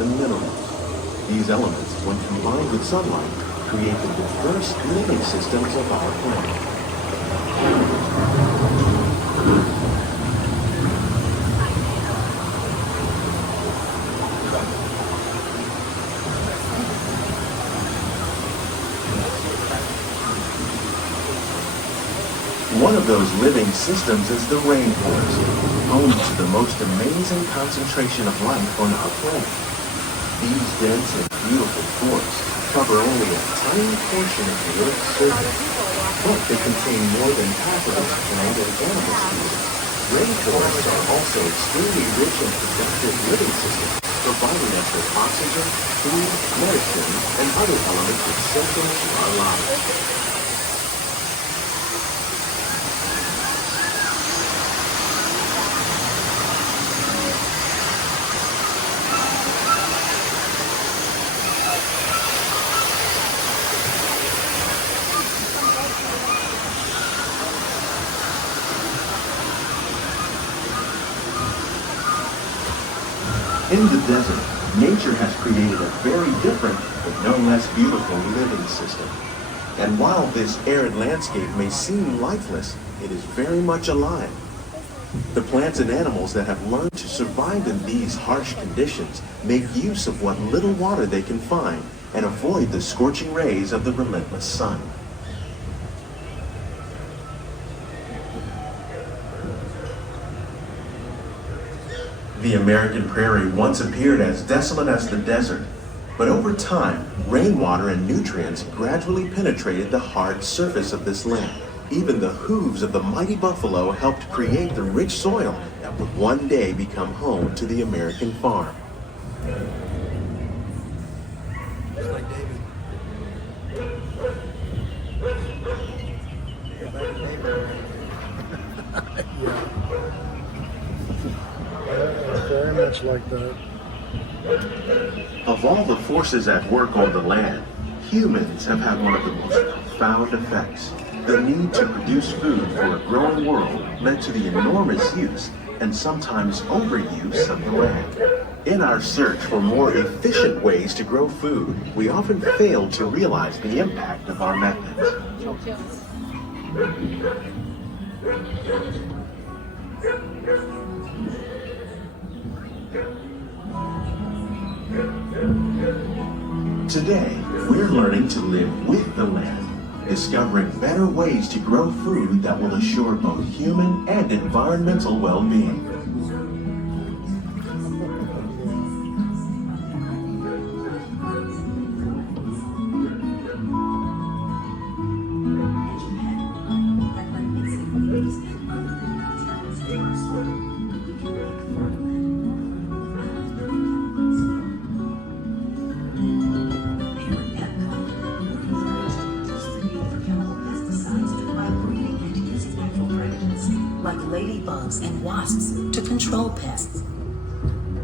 and minerals. These elements, when combined with sunlight, create the diverse living systems of our planet. One of those living systems is the rainforest, home to the most amazing concentration of life on our planet. These dense and beautiful forests cover only a tiny portion of the Earth's surface, but they contain more than half of its plant and animal species. Rainforests are also extremely rich and productive living systems, providing us with oxygen, food, medicine, and other elements essential to our lives. In the desert, nature has created a very different, but no less beautiful living system. And while this arid landscape may seem lifeless, it is very much alive. The plants and animals that have learned to survive in these harsh conditions make use of what little water they can find and avoid the scorching rays of the relentless sun. The American prairie once appeared as desolate as the desert, but over time, rainwater and nutrients gradually penetrated the hard surface of this land. Even the hooves of the mighty buffalo helped create the rich soil that would one day become home to the American farm. Just like David. Yeah. Very much like that. Of all the forces at work on the land, humans have had one of the most profound effects. The need to produce food for a growing world led to the enormous use and sometimes overuse of the land. In our search for more efficient ways to grow food, we often fail to realize the impact of our methods. Today, we're learning to live with the land, discovering better ways to grow food that will assure both human and environmental well-being. Like ladybugs and wasps to control pests.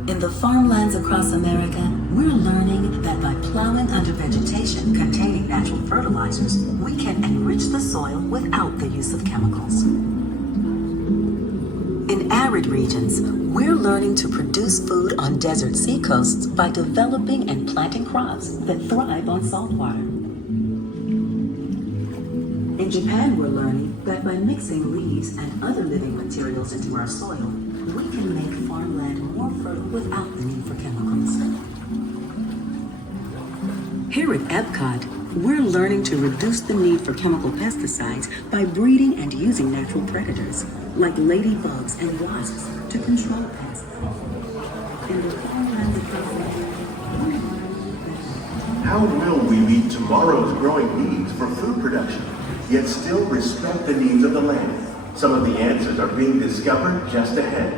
In the farmlands across America, we're learning that by plowing under vegetation containing natural fertilizers, we can enrich the soil without the use of chemicals. In arid regions, we're learning to produce food on desert seacoasts by developing and planting crops that thrive on salt water. In Japan, we're learning that by mixing leaves and other living materials into our soil, we can make farmland more fertile without the need for chemicals. Here at EPCOT, we're learning to reduce the need for chemical pesticides by breeding and using natural predators, like ladybugs and wasps, to control pests. In the farmlands across How will we meet tomorrow's growing needs for food production, yet still respect the needs of the land? Some of the answers are being discovered just ahead.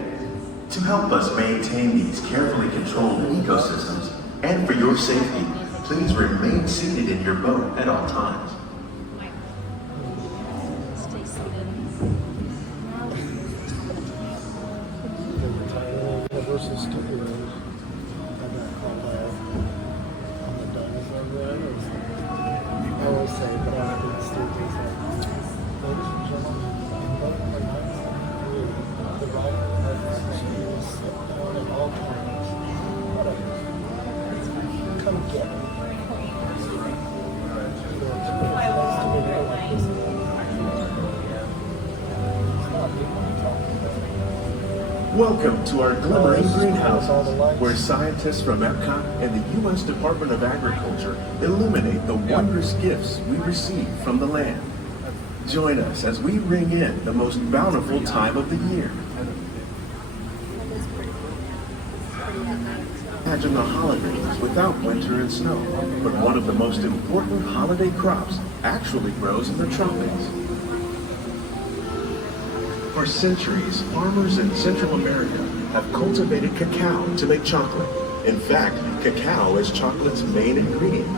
To help us maintain these carefully controlled ecosystems, and for your safety, please remain seated in your boat at all times. Versus studios. And that called on the dinosaur there. I always say, but I have to do things like, ladies and gentlemen, the rock has sit down at all times. Whatever. come get it. Welcome to our glimmering greenhouses, where scientists from EPCOT and the U.S. Department of Agriculture illuminate the wondrous gifts we receive from the land. Join us as we ring in the most bountiful time of the year. Imagine the holidays without winter and snow, but one of the most important holiday crops actually grows in the tropics. For centuries, farmers in Central America have cultivated cacao to make chocolate. In fact, cacao is chocolate's main ingredient.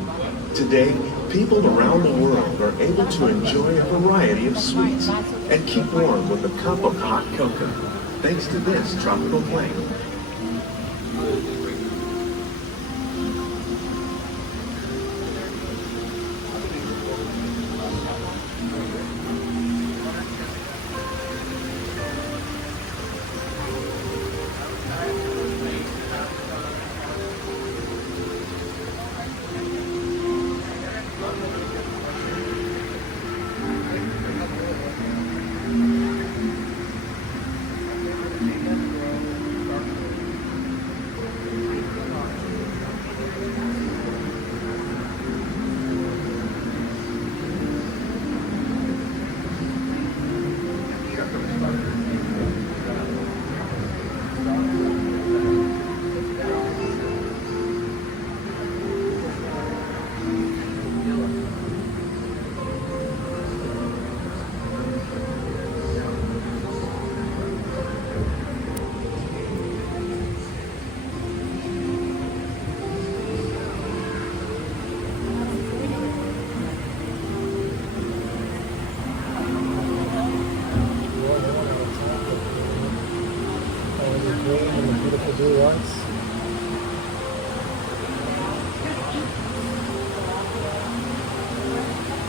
Today, people around the world are able to enjoy a variety of sweets and keep warm with a cup of hot cocoa, thanks to this tropical plant.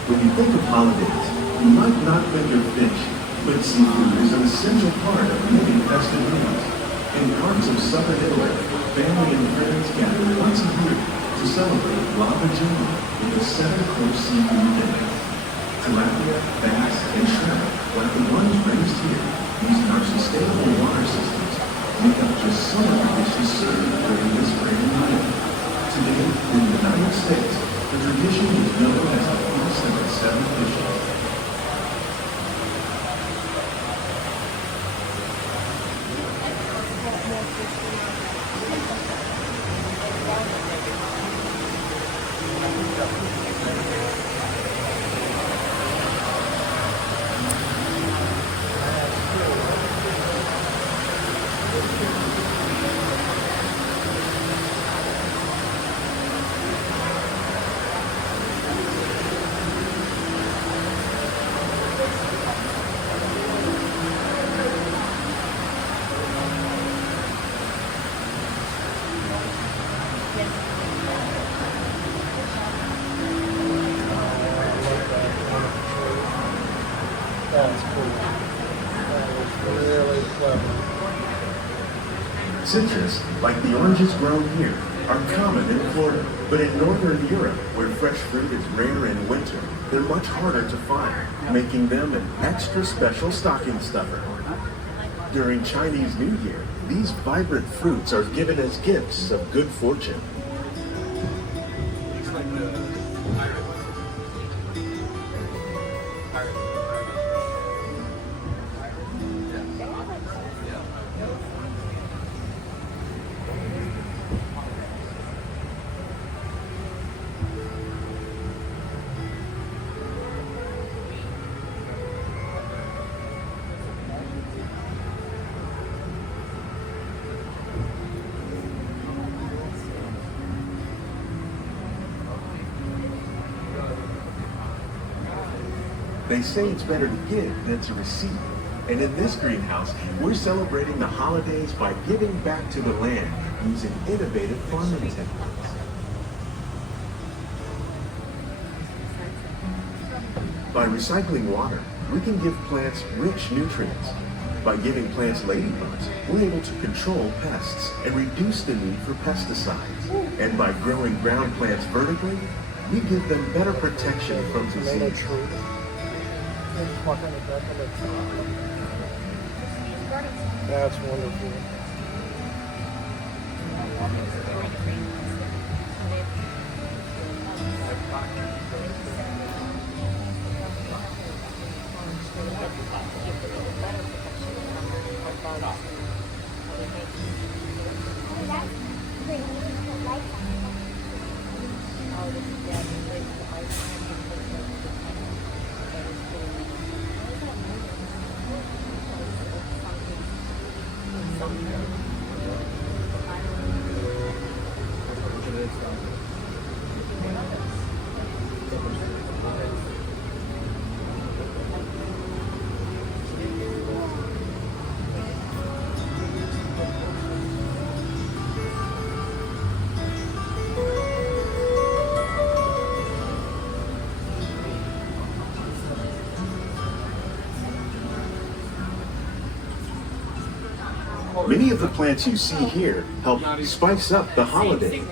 When you think of holidays, you might not think of fish, but seafood is an essential part of many festive meals. In parts of southern Italy, family and friends gather once a year to celebrate La Vigilia with a 7-course seafood dinner. Tilapia, bass, and shrimp, like the ones raised here, using our sustainable water systems, make up just some of the dishes served during this grand meal. Today, in the United States, the tradition is known as the Feast of the Seven Fishes. That's cool. That was really clever. Citrus, like the oranges grown here, are common in Florida, but in northern Europe, where fresh fruit is rare in winter, they're much harder to find, making them an extra special stocking stuffer. During Chinese New Year, these vibrant fruits are given as gifts of good fortune. They say it's better to give than to receive. And in this greenhouse, we're celebrating the holidays by giving back to the land using innovative farming techniques. By recycling water, we can give plants rich nutrients. By giving plants ladybugs, we're able to control pests and reduce the need for pesticides. And by growing ground plants vertically, we give them better protection from Tomato disease. tree. That's wonderful. Many of the plants you see here help spice up the holidays.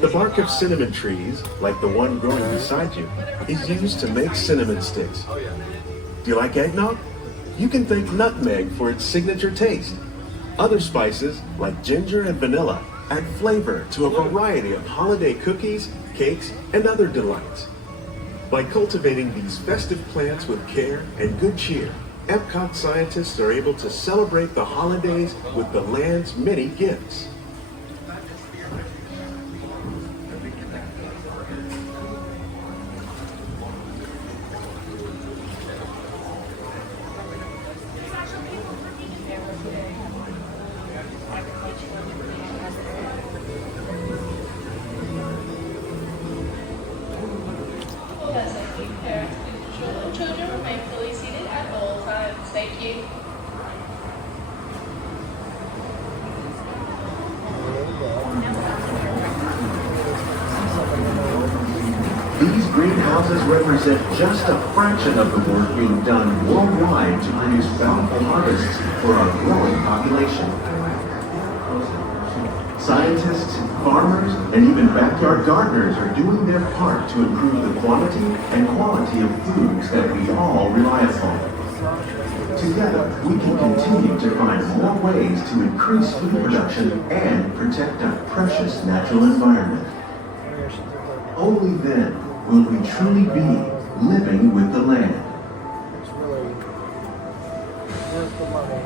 The bark of cinnamon trees, like the one growing beside you, is used to make cinnamon sticks. Do you like eggnog? You can thank nutmeg for its signature taste. Other spices, like ginger and vanilla, add flavor to a variety of holiday cookies, cakes, and other delights. By cultivating these festive plants with care and good cheer, EPCOT scientists are able to celebrate the holidays with the land's many gifts. Children remain fully seated at all times. Thank you. These greenhouses represent just a fraction of the work being done worldwide to produce bountiful harvests for our growing population. Scientists, farmers, and even backyard gardeners are doing their part to improve the quantity and quality of foods that we all rely upon. Together, we can continue to find more ways to increase food production and protect our precious natural environment. Only then will we truly be living with the land. It's really worth the money.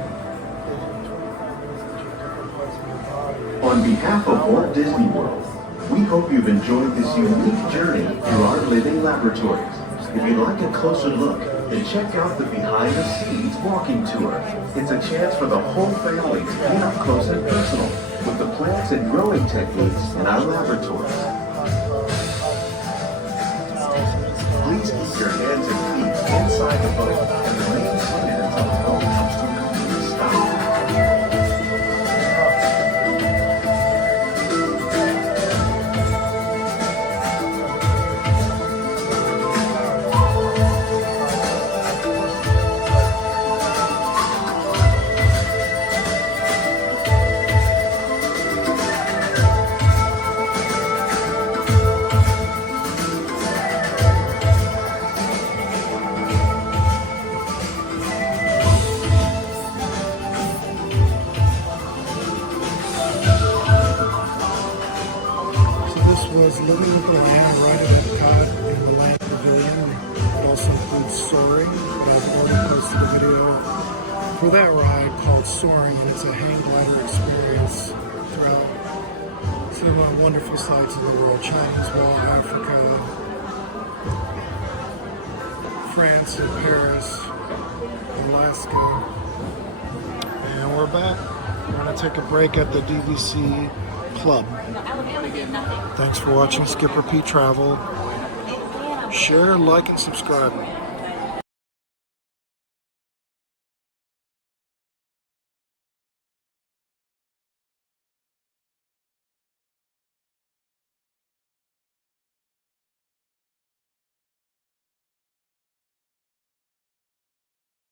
Taking 25 minutes to do different parts of your body. On behalf of Walt Disney World, we hope you've enjoyed this unique journey through our living laboratories. If you'd like a closer look, then check out the Behind the Scenes walking tour. It's a chance for the whole family to get up close and personal with the plants and growing techniques in our laboratories. Please keep your hands and feet inside the boat and remain seated until the boat comes to a complete stop. Was living with the land right at EPCOT in the land pavilion. It also includes soaring, but I've already posted a video for that ride called Soaring, and it's a hang glider experience throughout some of the wonderful sights in the world: Chinese Wall, Africa, France and Paris, Alaska. And we're back. We're going to take a break at the DVC Club. Thanks for watching Skipper P Travel. Share, like, and subscribe.